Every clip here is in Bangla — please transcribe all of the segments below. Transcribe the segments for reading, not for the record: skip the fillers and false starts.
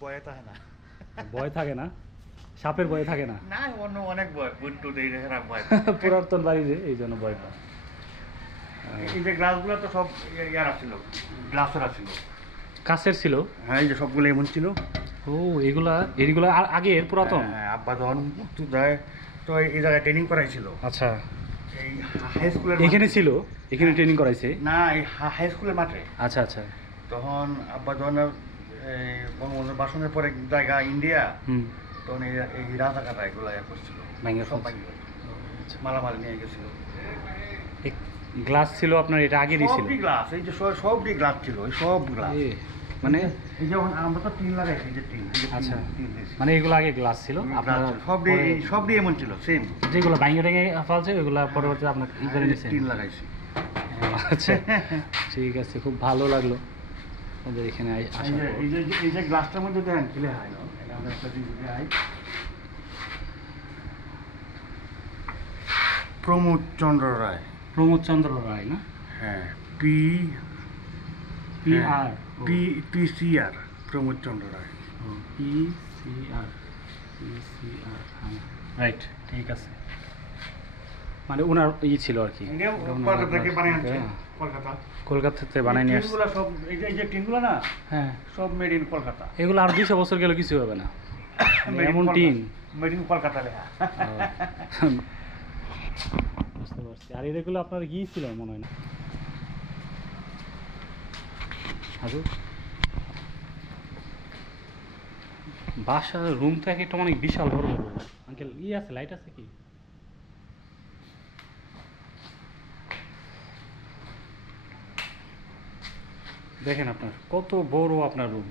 ভয় থাকে না। ভয় থাকে না, সাপের ভয় থাকে না? না, অন্য অনেক ভয়, বুট্টু দেই রেখে ভয়। পুরাতন বাড়ি যে, এই জন্য ভয় পায়। এই যে গ্লাসগুলো তো সব ইয়ার ছিল, গ্লাসের ছিল। কাছের ছিল? হ্যাঁ, এই যে সবগুলো এমন ছিল। ও, এগুলা আগের পুরাতন? হ্যাঁ, আব্বা যখন মুক্তি দেয় তো এই জায়গায় ট্রেনিং করাইছিল। আচ্ছা, এই হাই স্কুলের এখানে ছিল? এখানে ট্রেনিং করাইছে? না, এই হাই স্কুলের মাঠে। আচ্ছা আচ্ছা। তখন আব্বা যখন বঙ্গবন্ধুর ভাষণের পরে জায়গা ইন্ডিয়া, তখন এই রাজাকাররা এগুলো করছিল, সব ভাঙিয়ে মালামাল নিয়ে গেছিল। গ্লাস ছিল আপনার, এটা আগেরই ছিল? সবই গ্লাস, এই যে সবই গ্লাস ছিল, এই সব গ্লাস। মানে এই যে আমরা তো টিন লাগাইছি, যে টিন। আচ্ছা, মানে এগুলো আগে গ্লাস ছিল আপনার? সবই এমন ছিল, সেম। যেগুলো ভাঙে ভেঙে ফেলছে ওইগুলো পরবর্তীতে আপনার ই করে নিয়েছে? টিন লাগাইছি। আচ্ছা, ঠিক আছে, খুব ভালো লাগলো আমাদের এখানে আসার পর। এই যে গ্লাসটার মধ্যে দেখেন কি লেখা হলো, এটা আমরা একটা দিন দেখাই। প্রমোদ চন্দ্র রায়। প্রমোদ চন্দ্র রায় না? হ্যাঁ, PR PCR, প্রমোদ চন্দ্র রায়। PCR, রাইট, ঠিক আছে। মানে ওনার ছিল আর কি, কলকাতাতে বানাই নিয়ে আসছে সব। এই যে টিনগুলো না, হ্যাঁ, সব মেড ইন কলকাতা। এগুলো আর 200 বছর গেলে কিছু হবে না, এমন টিন। মেড ইন কলকাতা লেখা। বুঝতে পারছি। আর এগুলো আপনার ছিল মনে হয় না? বাসার রুম তো একটা অনেক বিশাল বড় বড়। আঙ্কেল, আছে, লাইট আছে কি? দেখেন আপনার কত বড় আপনার রুম।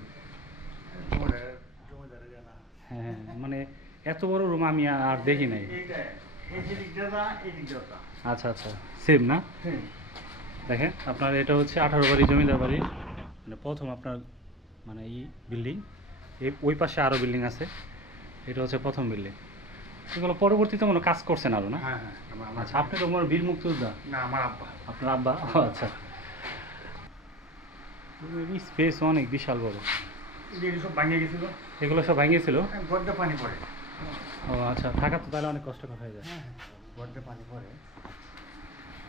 হ্যাঁ, মানে এত বড় রুম আমি আর দেখি নাই। আচ্ছা আচ্ছা, সেম না? দেখেন আপনার এটা হচ্ছে 18 বাড়ি জমিদার বাড়ি, মানে প্রথম আপনার মানে এই বিল্ডিং। ওই পাশে আরও বিল্ডিং আছে, এটা হচ্ছে প্রথম বিল্ডিং। এগুলো পরবর্তীতে কোনো কাজ করছেন আরো না? আচ্ছা, আপনি তো আমার বীর মুক্তিযোদ্ধা? না, আমার আব্বা। আপনার আব্বা? আচ্ছা, স্পেস অনেক বিশাল বড়। সব ভাঙিয়ে গেছিল, এগুলো সব ভাঙিয়েছিল? গর্দে পানি পড়ে। ও আচ্ছা, থাকা তো তাহলে অনেক কষ্টকর হয়ে যায়। গর্দে পানি পড়ে।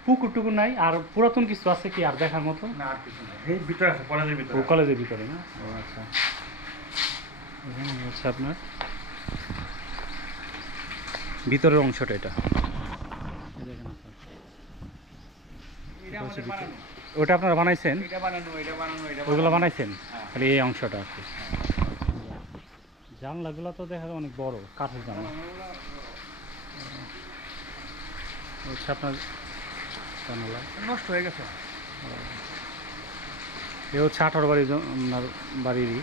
পুকুর টুকুর নাই? আর পুরাতন কিছু আছে কি আর দেখার মতো? না, আর কিছু নাই। এই ভিতরে আছে, কলেজের ভিতরে। ও, কলেজের ভিতরে না? ও আচ্ছা, এখানে হচ্ছে আপনার ভিতরের অংশটা। এটা দেখেন আপনার, ওটা আপনারা বানাইছেন? ওইগুলো বানাইছেন? খালি এই অংশটা আর কি। জানলাগুলো তো দেখা যায় অনেক বড়, কাঠের জানলা হচ্ছে আপনার। জানলা নষ্ট হয়ে গেছে। এ হচ্ছে 18 বাড়ি আপনার বাড়িরই।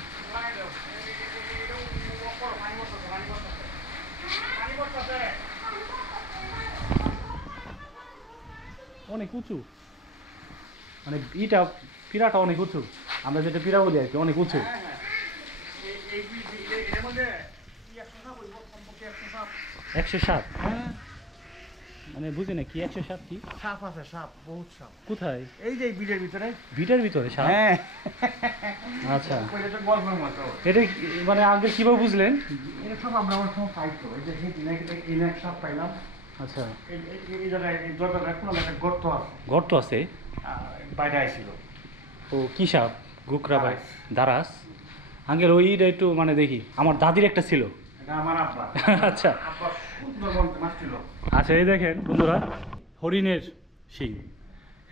অনেক উঁচু, মানে পিরাটা অনেক উঁচু, আমরা যেটা পিরা বলি আর কি, অনেক উঁচু। 107? মানে বুঝি না কি 107 কি? সাপ আছে, সাপ, বহুত সাপ। কোথায়? এই যে বিলের ভিতরে। ভিটার ভিতরে সাপ? হ্যাঁ। আচ্ছা, গল্পের মতো। এটা মানে আগে কিভাবে বুঝলেন? এটা সব আমরা আমার সময় পাইতো, এই যে এক সাপ পাইলাম। আচ্ছা, এই জায়গায় দরজাটা কোনো একটা গর্ত আছে। গর্ত আছে? বাইরে আইছিল। ও, কি সাপ? গুকরা ভাই? দারাস? আঙ্কেল, ওইটা একটু মানে দেখি, আমার দাদির একটা ছিল। আমার আব্বা। আচ্ছা আব্বা সুন্দরবন মাছ ছিল। আচ্ছা, এই দেখেন বন্ধুরা, হরিণের শিং।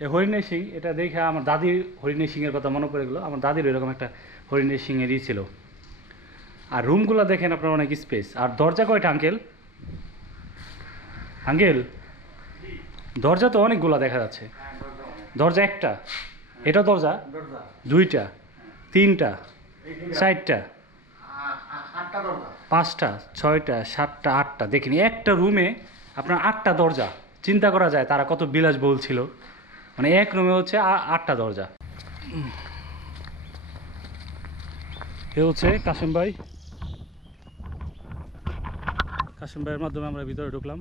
এই হরিণের শিং, এটা দেখে আমার দাদির হরিণের শিংয়ের কথা মনে পড়ে গেলো। আমার দাদির এরকম একটা হরিণের শিংয়েরই ছিল। আর রুমগুলো দেখেন আপনার অনেক স্পেস। আর দরজা কয়টা আঙ্কেল? আঙ্কেল, দরজা তো অনেকগুলো দেখা যাচ্ছে। দরজা একটা? এটা দরজা? দুইটা, তিনটা, চারটা, পাঁচটা, ছয়টা, সাতটা, আটটা। দেখিনি একটা রুমে আপনার 8টা দরজা। চিন্তা করা যায় তারা কত বিলাসবহুল ছিল। মানে এক রুমে হচ্ছে 8টা দরজা। এ হচ্ছে কাশেম ভাই। কাশেম ভাইয়ের মাধ্যমে আমরা ভিতরে ঢুকলাম।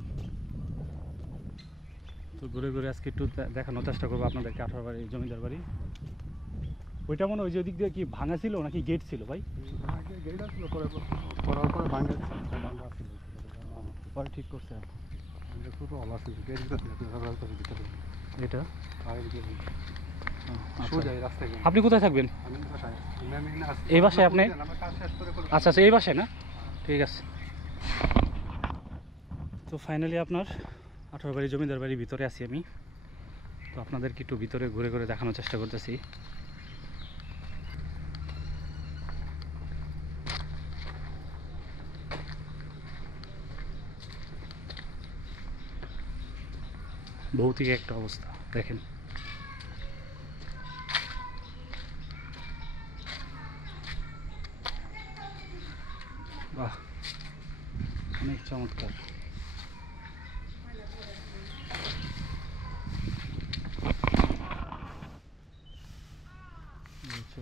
তো ঘুরে ঘুরে আজকে একটু দেখানোর চেষ্টা করবো আপনাদেরকে 18 বাড়ি জমিদার বাড়ি। ওইটা মনে হয় ওই যে ওদিক দিয়ে কি ভাঙা ছিল নাকি গেট ছিল ভাই? পরে ঠিক করছে এটা। আপনি কোথায় থাকবেন? এই বাসায় আপনি? আচ্ছা আচ্ছা, এই বাসায় না, ঠিক আছে। তো ফাইনালি আপনার 18 বাড়ি জমিদার বাড়ির ভিতরে আছি আমি। তো আপনাদেরকে একটু ভিতরে ঘুরে ঘুরে দেখানোর চেষ্টা করতেছি। ভৌতিক একটা অবস্থা দেখেন। বাহ, অনেক চমৎকার।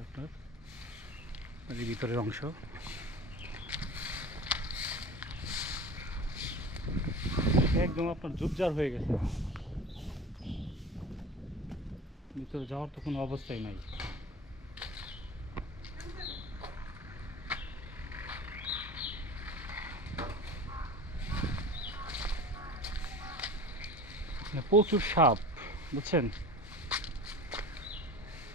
আপনার বাড়ির ভিতরের অংশ। একদম আপনার ঝুপঝাড় হয়ে গেছে, ভিতরে যাওয়ার তো কোনো অবস্থাই নাই। প্রচুর সাপ, বুঝছেন,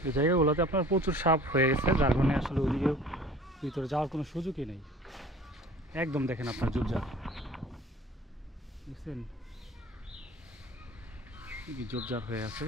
এই জায়গাগুলোতে আপনার প্রচুর সাপ হয়ে গেছে, যার কারণে আসলে ওইদিকে ভিতরে যাওয়ার কোনো সুযোগই নেই। একদম দেখেন আপনার ঝোপঝাড়, বুঝছেন, ঝোপঝাড় হয়ে আছে।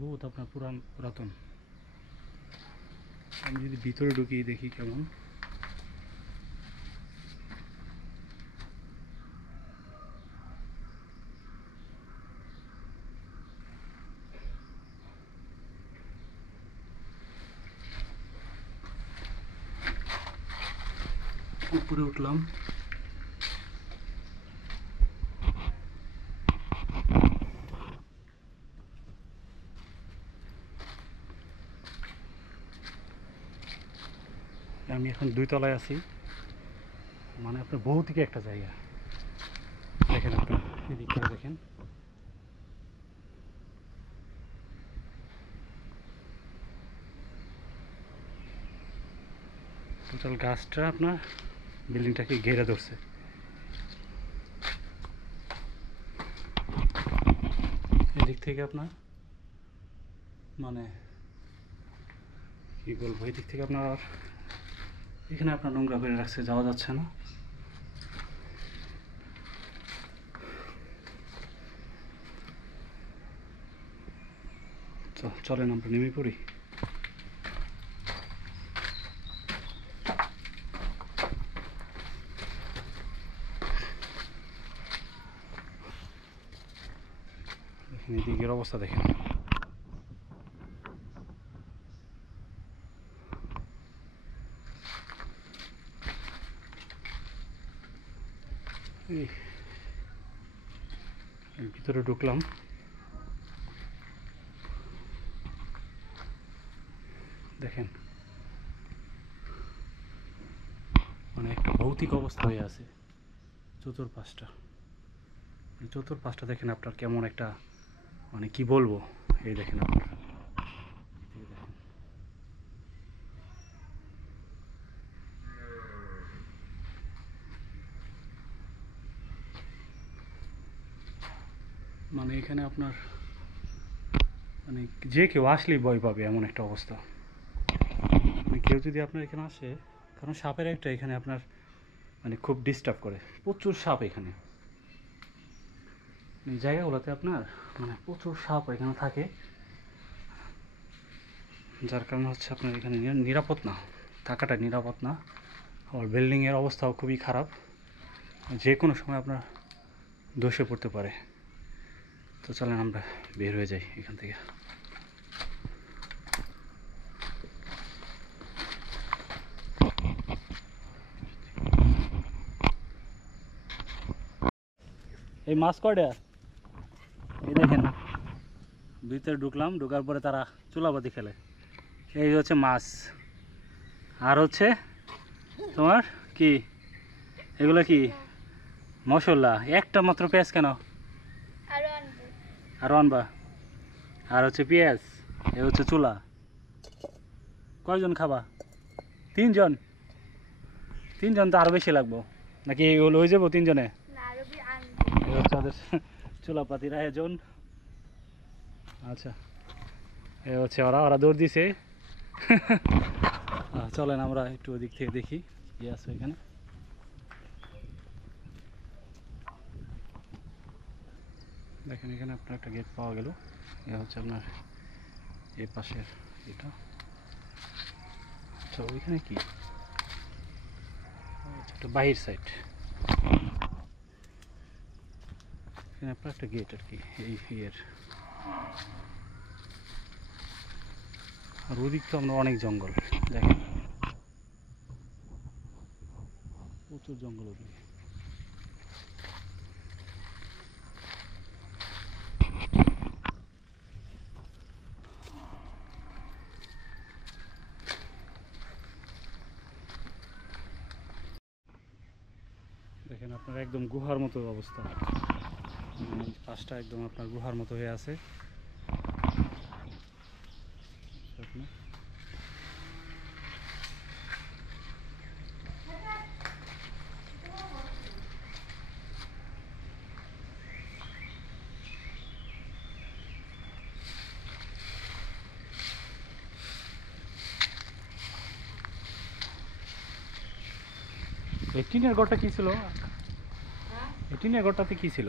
বহুত আপনার পুরাতন। আমি যদি ভিতরে ঢুকি দেখি কেমন। উপরে উঠলাম, আমি এখন 2 তলায় আছি। মানে আপনার ভৌতিক একটা জায়গা দেখেন, আপনার এদিক করে দেখেন। টোটাল গাছটা আপনার বিল্ডিংটাকে ঘেরে ধরছে। এদিক থেকে আপনার মানে কি বলবো, এদিক থেকে আপনার এখানে আপনার নোংরা করে রাখছে, যাওয়া যাচ্ছে না। চলেন আমরা নেমে পড়ি। দেখেন এদিকের অবস্থা দেখেন। ভিতরে ঢুকলাম, দেখেন মানে একটা ভৌতিক অবস্থা হয়ে আছে চতুর্পাশটা দেখেন আপনার কেমন একটা, মানে কি বলবো, এই দেখেন আপনার মানে এখানে আপনার মানে যে কেউ আসলেই ভয় পাবে এমন একটা অবস্থা। মানে কেউ যদি আপনার এখানে আসে, কারণ সাপের একটা এখানে আপনার মানে খুব ডিস্টার্ব করে, প্রচুর সাপ এখানে। এই জায়গাগুলোতে আপনার মানে প্রচুর সাপ এখানে থাকে, যার কারণে হচ্ছে আপনার এখানে নিরাপদ না, থাকাটা নিরাপদ না। আর বিল্ডিংয়ের অবস্থাও খুবই খারাপ, যে কোনো সময় আপনার ধসে পড়তে পারে। তো চলেন আমরা বের হয়ে যাই এখান থেকে। এই মাছ কয়টা? এই দেখেন ভিতরে ঢুকলাম, ঢোকার পরে তারা চুলাবাতি খেলে। এই হচ্ছে মাছ, আর হচ্ছে তোমার কি এগুলো কি মশলা। একটা মাত্র পেঁয়াজ কেন? আরো আনবা। আর হচ্ছে পেঁয়াজ, এ হচ্ছে চুলা। কয়জন খাবা? 3 জন। 3 জন তো আরো বেশি লাগবো নাকি? এগুলো হয়ে যাবো 3 জনে? এই হচ্ছে ওদের চুলাপাতির আয়োজন। আচ্ছা, এ হচ্ছে ওরা দৌড় দিছে। চলেন আমরা একটু ওদিক থেকে দেখি কি আছে এখানে। দেখেন এখানে আপনার একটা গেট পাওয়া গেল। এ হচ্ছে আপনার এই পাশের এটা। আচ্ছা, ওইখানে কি? আচ্ছা, একটা বাহির সাইড। এখানে আপনার একটা গেট আর কি, এই ইয়ের। আর ওদিক তো আমরা অনেক জঙ্গল, দেখেন প্রচুর জঙ্গল ওদিকে। দেখেন আপনার একদম গুহার মতো অবস্থা, পাশটা একদম আপনার গুহার মতো হয়ে আছে। এই টিনের ঘরটা কি ছিল? এই টিনের ঘরটাতে কি ছিল?